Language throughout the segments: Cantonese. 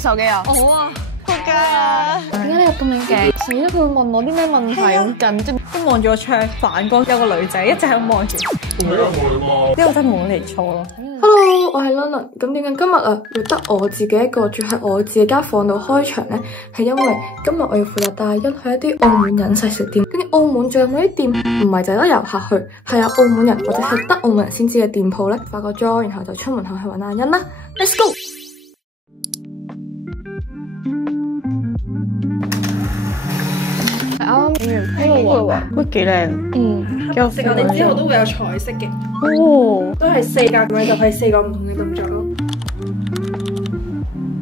手機啊？我啊，仆街啊！點解你入咁靚嘅？死啦！佢會問我啲咩問題？好緊張，都望住個窗，反光有個女仔一直喺度望住。呢個真係冇嚟錯咯。Hello，我係 London。咁點解今日會得我自己一個住喺我自己間房度開場呢？係因為今日我要負責帶一去一啲澳門隱世食店。跟住澳門仲有冇啲店唔係就係得遊客去，係有澳門人或者係得澳門人先知嘅店鋪呢？化個妝，然後就出門口去揾阿欣啦。Let's go！呢個喎，都幾靚。食我哋之後都會有彩色嘅。哦，都係4格咁樣，就係4個唔同嘅動作咯。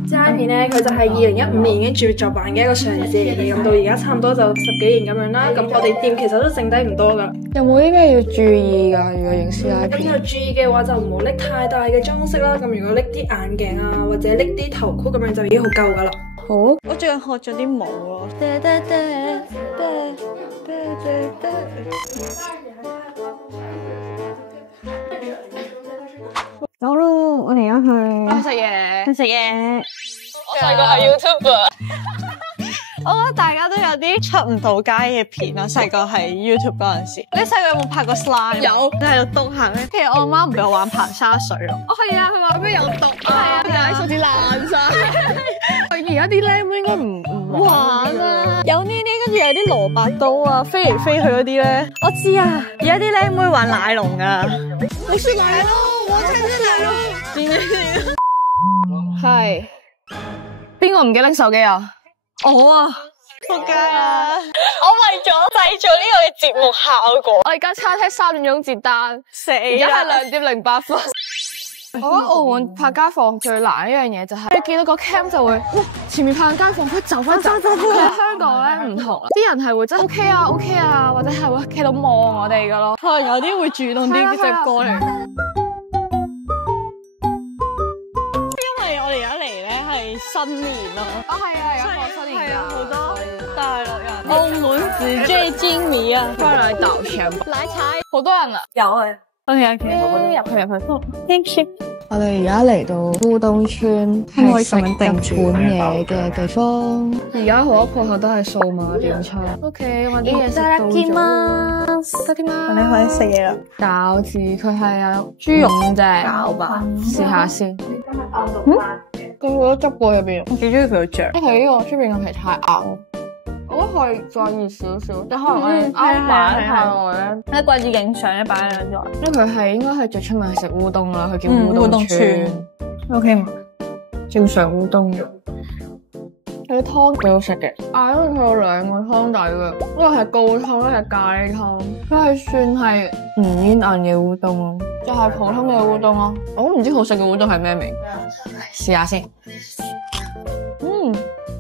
齋片咧，佢就係2015年已經絕作版嘅一個上市嚟嘅，咁到而家差唔多就10幾年咁樣啦。咁我哋店其實都剩低唔多噶。有冇啲咩要注意㗎？如果影 CI 咁片，就注意嘅話就唔好拎太大嘅裝飾啦。咁如果拎啲眼鏡啊，或者拎啲頭箍咁樣就已經好夠噶啦。好。我最近學咗啲舞咯。走咯，我哋而家去食嘢。去食嘢。我細個係 YouTuber。我覺得大家都有啲出唔到街嘅片咯。細個喺 YouTube 嗰陣時，你細個有冇拍過 slime？有，你喺度篤下咩？其實我媽唔俾我玩爬沙水咯。哦係啊，佢話咩有毒啊，解手指爛晒。而家啲靚妹應該唔玩啊，有呢啲，跟住有啲蘿蔔刀啊，飛嚟飛去嗰啲咧。我知啊，而家啲靚妹玩奶龍啊。我識奶龍，我真係識奶龍。點解？係。邊個唔記得拎手機啊？我啊，仆街啊！我為咗製造呢個嘅節目效果，我而家餐廳3點鐘截單，死而家啦！係2點08分。我覺得澳門拍街坊最難一樣嘢就係，你見到個 cam 就會，哇！前面拍緊街坊，佢走翻走。佢喺香港咧唔同，啲人係會真係 OK 啊，或者係會企度望我哋噶咯。可能有啲會主動啲即係過嚟。因為我哋而家嚟咧係新年咯。啊係啊，而家過新年好多大陸人。澳門自最精迷啊！翻嚟賭場，奶茶好多人啊。有啊。OK，入去。Thank you。我哋而家嚟到烏冬村，係食日本嘢嘅地方。而家好多鋪頭都係數碼點餐。OK，我啲嘢食到咗。你可以食嘢啦。餃子佢係有豬肉啫，餃吧，試下先。佢好多汁過入邊，我幾中意佢個醬。因為呢個出邊嘅皮太硬。我覺得可以再熱少少，即係可能我哋啱擺太耐咧。喺掛住影相，擺喺兩座。因為佢係應該係最出名係食烏冬啦，佢叫烏冬村。OK 嘛，正常烏冬嘅。佢啲湯幾好食嘅，因為佢有2個湯底嘅，一個係高湯，一個係咖喱湯。佢係算係唔煙韌嘅烏冬咯，就係普通嘅烏冬咯。我都唔知好食嘅烏冬係咩味，試下先。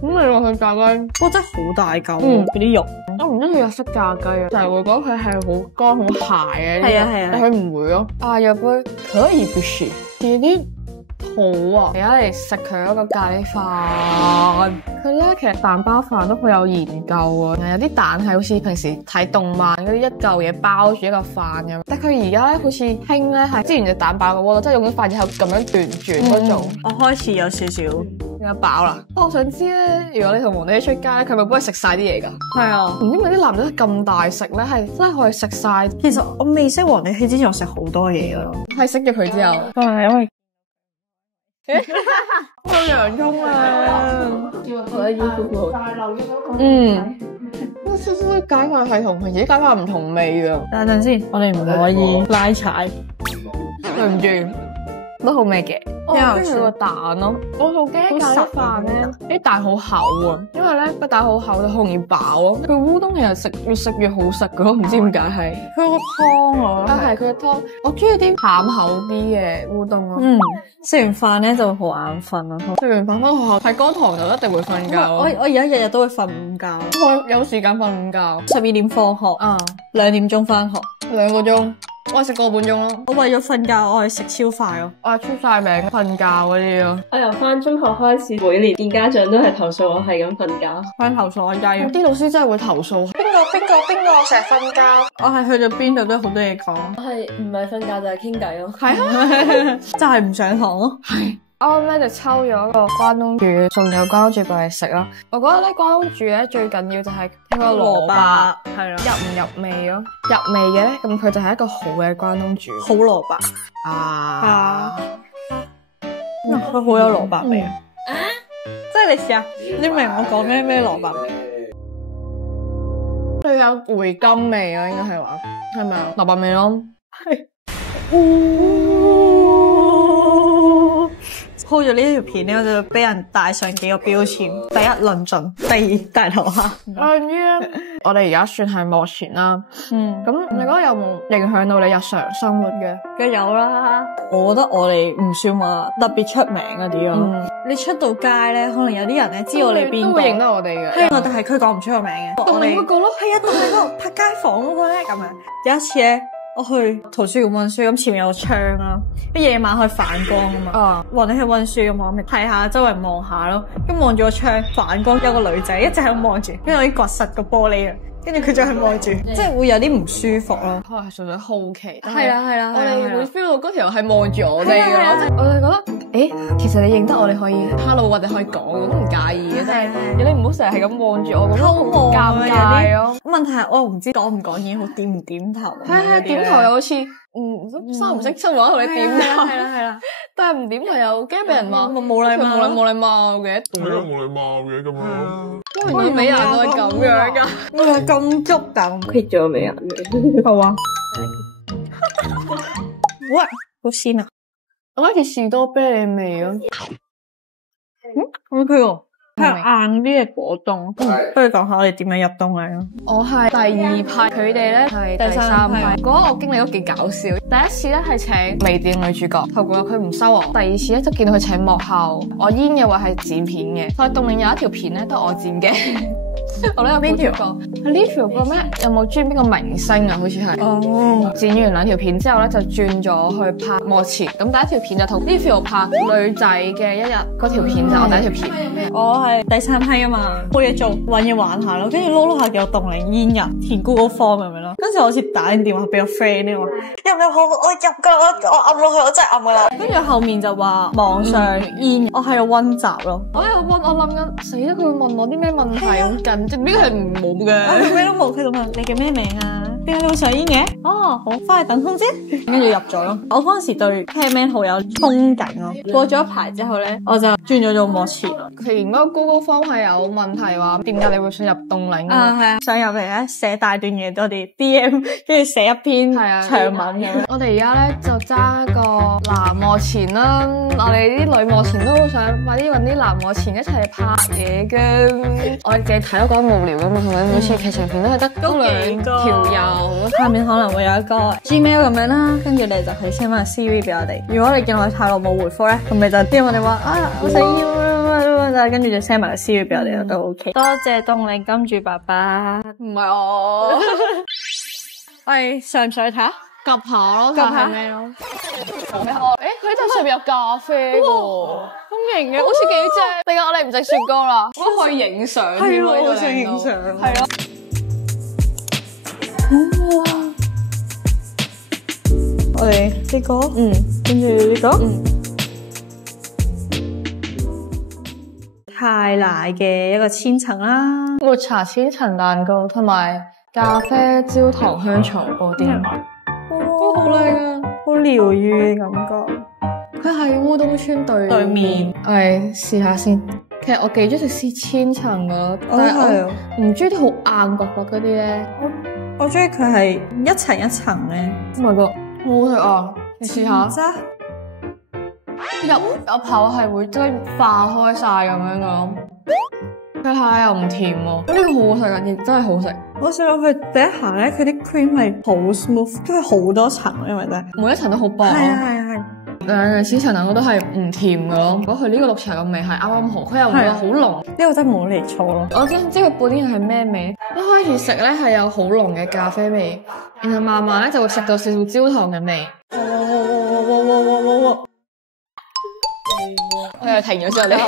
咁你話佢炸雞，哇真係好大嚿，嗰啲肉。我唔知佢有識炸雞啊，就係會覺得佢係好乾好鞋嘅。係啊，但佢唔會咯。有杯可以不是，啲啲肚啊！而家嚟食佢嗰個咖喱飯，佢咧其實蛋包飯都好有研究啊。有啲蛋係好似平時睇動漫嗰啲一嚿嘢包住一個飯咁，但佢而家咧好似興咧係之前隻蛋爆個鍋，即係用啲筷子口咁樣斷轉嗰種。我開始有少少。有飽啦！我想知咧，如果你同皇帝出街咧，佢咪幫你食晒啲嘢㗎？係啊，唔知點解啲男仔咁大食咧，係真係可以食晒。其實我未識皇帝之前，我食好多嘢㗎咯。係識咗佢之後，係因為有洋葱啊！我覺得衣服好。少少啲解飯係同平時啲解飯唔同味㗎。等陣先，我哋唔可以拉柴。對唔住。都好味嘅，我中意佢個蛋咯。我好驚咖喱飯咧，啲蛋好厚啊，因為咧個蛋好厚就好容易飽咯。佢烏冬其實越食越好食噶咯，唔知點解係。佢個湯啊，係佢個湯，我中意啲淡口啲嘅烏冬咯。食完飯咧就好眼瞓咯。食完飯翻學校睇乾堂就一定會瞓覺。我而家日日都會瞓午覺，我有時間瞓午覺。12點放學，2點鐘翻學，2個鐘。我係食個半鐘咯。我為咗瞓覺，我係食超快咯。我係出晒名瞓覺嗰啲咯。我由翻中學開始，每年見家長都係投訴我係咁瞓覺，翻投訴我雞。啲老師真係會投訴。邊個成日瞓覺？我係去到邊度都好多嘢講。我係唔係瞓覺就係傾偈咯。係啊，就係唔上堂咯。係。啱咧就抽咗個關東煮，送咗關東煮過嚟食咯。我覺得咧關東煮咧最緊要就係個蘿蔔係啦，入唔入味咯，入味嘅咧咁佢就係一個好嘅關東煮。好蘿蔔佢好有蘿蔔味啊！即係你試下，你明我講咩蘿蔔味？佢有回甘味咯，應該係話係咪啊？蘿蔔味咯，係。鋪咗呢條片咧，我就俾人帶上幾個標籤：第一論盡，第二大頭蝦。我哋而家算係幕前啦，咁你覺得有冇影響到你日常生活嘅？梗有啦，我覺得我哋唔算話特別出名嗰啲咯。你出到街咧，可能有啲人咧知道你邊個，都會認得我哋嘅。係啊，但係佢講唔出個名嘅。我哋嗰個咯，係啊，但係嗰個拍街坊嗰個咧咁樣。有一次咧，我去圖書館溫書，咁前面有個窗啦，啲夜晚可以反光啊嘛。或者去溫書咁，我咪睇下周圍望下咯。咁望住個窗反光，有個女仔一直喺度望住，跟住我已經刮實個玻璃啊。跟住佢就係望住，即係會有啲唔舒服咯。可能係純粹好奇。係啦，我哋會 feel 到嗰條係望住我哋嘅。我哋覺得，其實你認得我哋可以 hello 或者可以講，我都唔介意嘅。但係你唔好成日係咁望住我，咁好尷尬咯。問題係我唔知講唔講嘢好，點唔點頭。係點頭又好似三唔識七話同你點頭。係啦。但係唔點頭又驚俾人話冇禮貌，冇禮貌嘅。係咯，冇禮貌嘅咁樣。因為美人都係咁樣噶。我係咁足咁 quit 咗未啊？好啊。喂，好鮮啊！我覺得似士多啤梨味咯。好佢喎，係硬啲嘅果凍。不如講下我哋點樣入冬嚟咯。我係第二批，佢哋咧係第三批。嗰個我經歷都幾搞笑。第一次咧係請微電女主角，後來佢唔收我。第二次咧就見到佢請幕後，我煙嘅話係剪片嘅。所以凍嶺有一條片咧都係我剪嘅。我都有邊條個？係呢條個咩？有冇轉邊個明星啊？好似係。哦。剪完兩條片之後咧，就轉咗去拍幕前。咁第一條片就同呢條拍女仔嘅一日嗰條片就我第一條片。我係第三批啊嘛，冇嘢做，搵嘢玩下咯。跟住撈下叫我凍嶺煙人填 Google Form 咁樣咯。跟住我好似打電話俾個 friend 咧，我入好，我入噶，我按落去，我真係按噶啦。跟住後面就話網上煙，我喺度溫習咯。我喺度溫，我諗緊死啦！佢會問我啲咩問題好緊？呢個係冇嘅，佢咩都冇。佢就問你叫咩名啊？點解你會上煙嘅？哦，好，翻去等通知。跟住入咗咯。我嗰陣時對 cameraman 好有憧憬咯。過咗一排之後咧，我就轉咗做幕前。佢嗰個 Google Form 係有問題話，點解你會想入凍嶺？係啊，想入嚟咧寫大段嘢，我哋 DM 跟住寫一篇長文咁。我哋而家咧就爭一個男幕前啦。我哋啲女幕前都好想快啲搵啲男幕前一齊拍嘢嘅。我哋淨係睇都覺得無聊噶嘛，係咪？每次劇情片都係得兩條友，下面可能會有一個 Gmail 咁樣啦，跟住你就去 send 翻 CV 俾我哋。如果你見我哋太耐冇回覆咧，咁你就DM我哋話我想要，跟住就 send 埋個 CV 俾我哋都 OK。多謝凍嶺金主爸爸，唔係我。喂，上唔上去睇下？夾下咯，夾係咩咯？佢呢上面有咖啡喎，咁型嘅，好似幾正。點解我哋唔食雪糕啦？我可以影相，係咯，我想影相，係咯。我哋呢個，跟住呢個，太奶嘅一個千層啦，抹茶千層蛋糕同埋咖啡焦糖香草布丁，都好靚啊，好療愈嘅感覺。佢係烏冬村對面，試下先。其實我幾中意食千層噶，但係我唔中意啲好硬角角嗰啲咧。我中意佢係一層一層咧。Oh my god，好好食啊！你試下。入口係會即係化開晒咁樣噶，佢下又唔甜喎。呢個好好食啊，亦真係好食。我想講佢第一下咧，佢啲 cream 係好 smooth，因為好多層，因為真係每一層都好薄。係。兩樣千層蛋糕都係唔甜嘅咯。如果佢呢個綠茶嘅味係啱啱好，佢又唔會好濃。呢個真係冇嚟錯咯。我真唔知佢布丁係咩味。一開始食咧係有好濃嘅咖啡味，然後慢慢咧就會食到少少焦糖嘅味。我又停咗之後咧。